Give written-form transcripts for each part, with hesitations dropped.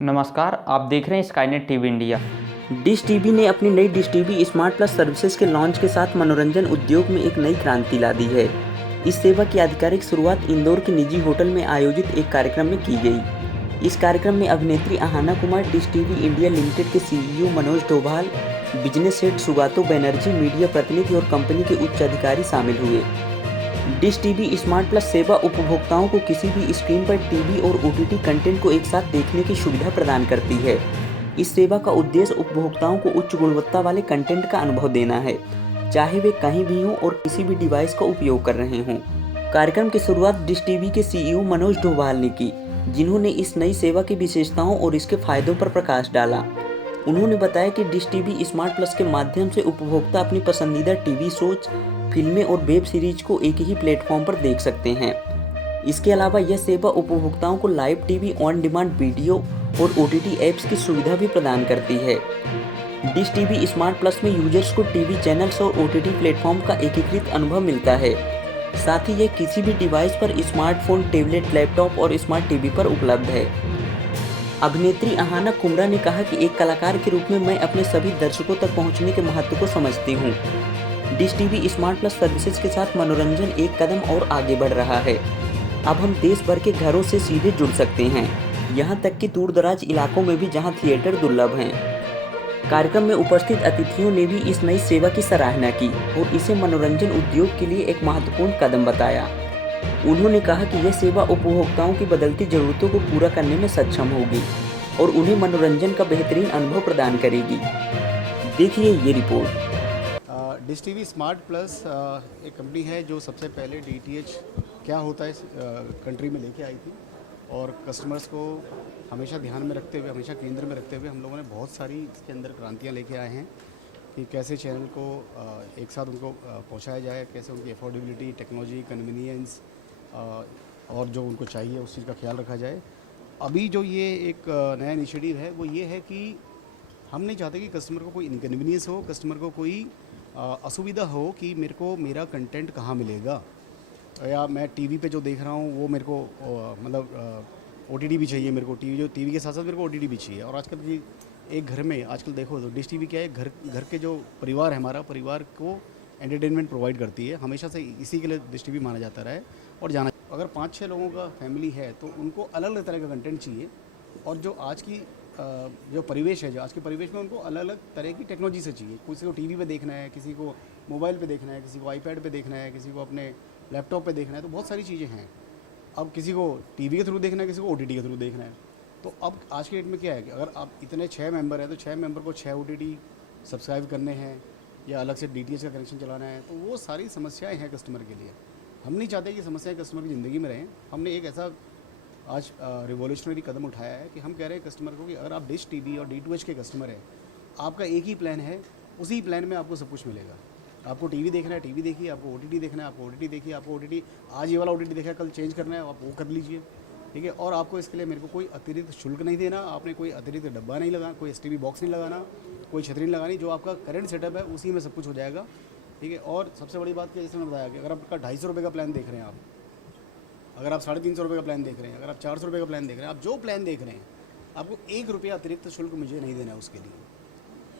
नमस्कार, आप देख रहे हैं Skynet TV India. Dish TV ने अपनी नई dish TV smart plus services के लॉन्च के साथ मनोरंजन उद्योग में एक नई क्रांति ला दी है। इस सेवा की आधिकारिक शुरुआत इंदौर के निजी होटल में आयोजित एक कार्यक्रम में की गई। इस कार्यक्रम में अभिनेत्री Ahana Kumar, Dish TV India Limited के CEO Manoj Dobhal, business head Sugato Banerjee, media प्रतिनिधि और कंपनी के उच्च अधिकारी शामिल हुए। डिश टीवी स्मार्ट प्लस सेवा उपभोक्ताओं को किसी भी स्क्रीन पर टीवी और ओटीटी कंटेंट को एक साथ देखने की सुविधा प्रदान करती है। इस सेवा का उद्देश्य उपभोक्ताओं को उच्च गुणवत्ता वाले कंटेंट का अनुभव देना है, चाहे वे कहीं भी हों और किसी भी डिवाइस का उपयोग कर रहे हों। कार्यक्रम की शुरुआत डिश टीवी के सीईओ मनोज डोभाल ने की, जिन्होंने इस नई सेवा की विशेषताओं और इसके फायदों पर प्रकाश डाला। उन्होंने बताया कि डिश टीवी स्मार्ट प्लस के माध्यम से उपभोक्ता अपनी पसंदीदा टीवी शोज, फिल्में और वेब सीरीज को एक ही प्लेटफॉर्म पर देख सकते हैं। इसके अलावा यह सेवा उपभोक्ताओं को live TV, on demand video और ओटीटी ऐप्स की सुविधा भी प्रदान करती है। डिश टीवी स्मार्ट प्लस में यूजर्स को टीवी चैनल्स और ओटीटी प्लेटफॉर्म का एकीकृत अनुभव मिलता है। साथ ही यह किसी भी डिवाइस पर स्मार्टफोन, टैबलेट, लैपटॉप और स्मार्ट टीवी पर उपलब्ध है। अभिनेत्री आहाना कुमरा ने कहा कि एक कलाकार के रूप में मैं अपने सभी दर्शकों तक पहुंचने के महत्व को समझती हूं। Dish TV smart plus services के साथ मनोरंजन एक कदम और आगे बढ़ रहा है। अब हम देश भर के घरों से सीधे जुड़ सकते हैं, यहां तक कि दूर दराज इलाकों में भी जहां थिएटर दुर्लभ हैं। कार्यक्रम में उपस्थित अतिथियों ने भी इस नई सेवा की सराहना की और इसे मनोरंजन उद्योग के लिए एक महत्वपूर्ण कदम बताया। उन्होंने कहा कि यह सेवा उपभोक्ताओं की बदलती जरूरतों को पूरा करने में सक्षम होगी और उन्हें मनोरंजन का बेहतरीन अनुभव प्रदान करेगी। देखिए ये report. Dish TV smart plus एक कंपनी है जो सबसे पहले डीटीएच क्या होता है कंट्री में लेके आई थी, और कस्टमर्स को हमेशा ध्यान में रखते हुए, हमेशा केंद्र में रखते हुए हम लोगों ने बहुत सारी इसके अंदर क्रांतियाँ लेके आए हैं कि कैसे चैनल को एक साथ उनको पहुंचाया जाए, कैसे उनकी अफोर्डेबिलिटी, टेक्नोलॉजी, कन्वीनियंस और जो उनको चाहिए उस चीज़ का ख्याल रखा जाए। अभी जो ये एक नया इनिशिएटिव है वो ये है कि हम नहीं चाहते कि कस्टमर को कोई इनकन्वीनियंस हो, कस्टमर को कोई असुविधा हो कि मेरे को मेरा कंटेंट कहाँ मिलेगा, या मैं टीवी पे जो देख रहा हूँ वो मेरे को मतलब ओटीटी भी चाहिए, मेरे को टीवी के साथ साथ मेरे को ओटीटी भी चाहिए। और आजकल की एक घर में आजकल देखो तो डिश टीवी क्या है, घर के जो परिवार है, हमारा परिवार को एंटरटेनमेंट प्रोवाइड करती है। हमेशा से इसी के लिए डिश टीवी माना जाता रहा है और जाना। अगर 5-6 लोगों का फैमिली है तो उनको अलग अलग तरह का कंटेंट चाहिए, और जो आज की जो परिवेश है, जो आज के परिवेश में उनको अलग अलग तरह की टेक्नोलॉजी से चाहिए। किसी को टीवी पे देखना है, किसी को मोबाइल पे देखना है, किसी को आईपैड पे देखना है, किसी को अपने लैपटॉप पे देखना है, तो बहुत सारी चीज़ें हैं। अब किसी को टीवी के थ्रू देखना है, किसी को ओटीटी के थ्रू देखना है। तो अब आज के डेट में क्या है कि अगर आप इतने 6 मेंबर हैं तो 6 मेंबर को 6 ओटीटी सब्सक्राइब करने हैं या अलग से डीटीएच का कनेक्शन चलाना है, तो वो सारी समस्याएं हैं कस्टमर के लिए। हम नहीं चाहते कि समस्याएं कस्टमर की ज़िंदगी में रहें। हमने एक ऐसा आज रिवॉल्यूशनरी कदम उठाया है कि हम कह रहे हैं कस्टमर को कि अगर आप डिश टीवी और D2H के कस्टमर हैं, आपका एक ही प्लान है, उसी प्लान में आपको सब कुछ मिलेगा। आपको टीवी देखना है टीवी देखिए, आपको ओटीटी देखना है आपको ओटीटी देखिए, आपको ओटीटी आज ये वाला ओटीटी देखा है, कल चेंज करना है आप वो कर लीजिए, ठीक है। और आपको इसके लिए मेरे को कोई अतिरिक्त शुल्क नहीं देना, आपने कोई अतिरिक्त डब्बा नहीं लगाना, कोई STV बॉक्स नहीं लगाना, कोई छतरी नहीं लगानी। जो आपका करंट सेटअप है उसी में सब कुछ हो जाएगा, ठीक है। और सबसे बड़ी बात क्या, जैसे मैं बताया कि अगर आपका 250 रुपये का प्लान देख रहे हैं आप, अगर आप 350 रुपये का प्लान देख रहे हैं, अगर आप 400 रुपये का प्लान देख रहे हैं, आप जो प्लान देख रहे हैं, आपको 1 रुपया अतिरिक्त शुल्क मुझे नहीं देना है उसके लिए।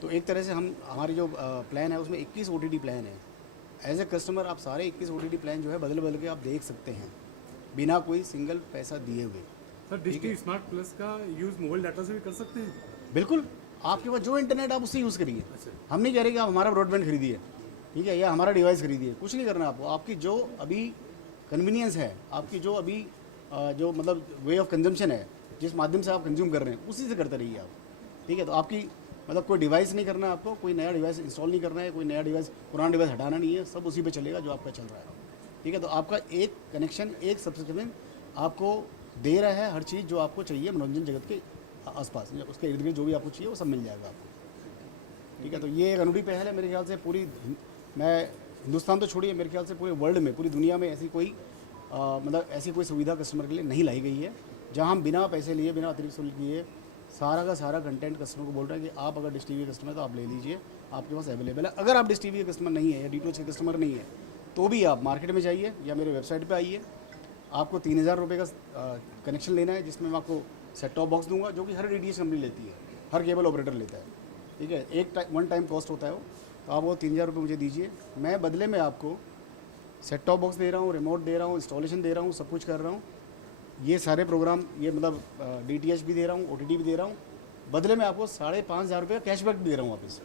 तो एक तरह से हमारी जो प्लान है उसमें 21 OTT प्लान है। एज ए कस्टमर आप सारे 21 OTT प्लान जो है बदल बदल के आप देख सकते हैं बिना कोई सिंगल पैसा दिए हुए। Sir, dish TV smart plus का यूज़ मोबाइल डाटा से भी कर सकते हैं? बिल्कुल, आपके पास जो इंटरनेट आप उससे यूज़ करिए। हम नहीं कह रहे कि आप हमारा ब्रॉडबैंड खरीदिए, ठीक है, या हमारा डिवाइस खरीदिए, कुछ नहीं करना आपको। आपकी जो अभी कन्वीनियंस है, आपकी जो अभी जो मतलब वे ऑफ कंजम्पशन है, जिस माध्यम से आप कंज्यूम कर रहे हैं उसी से करते रहिए आप, ठीक है। तो आपकी मतलब कोई डिवाइस नहीं करना है आपको, कोई नया डिवाइस इंस्टॉल नहीं करना है, कोई नया डिवाइस, पुराना डिवाइस हटाना नहीं है, सब उसी पे चलेगा जो आपका चल रहा है, ठीक है। तो आपका एक कनेक्शन, एक सब्सक्रिप्शन आपको दे रहा है हर चीज़ जो आपको चाहिए मनोरंजन जगत के आसपास, उसके इर्द गिर्द जो भी आपको चाहिए वो सब मिल जाएगा आपको, ठीक है। तो ये एक अनूठी पहल है मेरे ख्याल से। पूरी मैं हिंदुस्तान तो छोड़िए, मेरे ख्याल से पूरे वर्ल्ड में, पूरी दुनिया में ऐसी कोई मतलब ऐसी कोई सुविधा कस्टमर के लिए नहीं लाई गई है, जहाँ हम बिना पैसे लिए, बिना अतिरिक्त शुल्क लिए सारा का सारा कंटेंट कस्टमर को बोल रहे हैं कि आप अगर डिश टीवी के कस्टमर है तो आप ले लीजिए, आपके पास अवेलेबल है। अगर आप डिश टीवी के कस्टमर नहीं है या D2H के कस्टमर नहीं है तो भी आप मार्केट में जाइए या मेरे वेबसाइट पे आइए। आपको 3000 रुपये का कनेक्शन लेना है, जिसमें मैं आपको सेट टॉप बॉक्स दूंगा जो कि हर DTH कंपनी लेती है, हर केबल ऑपरेटर लेता है, ठीक है। एक वन टाइम कॉस्ट होता है वो, तो आप वो 3000 रुपये मुझे दीजिए, मैं बदले में आपको सेट टॉप बॉक्स दे रहा हूँ, रिमोट दे रहा हूँ, इंस्टॉलेशन दे रहा हूँ, सब कुछ कर रहा हूँ। ये सारे प्रोग्राम, ये मतलब DTH भी दे रहा हूँ, OTT भी दे रहा हूँ, बदले में आपको 5500 रुपये कैशबैक भी दे रहा हूँ वापस।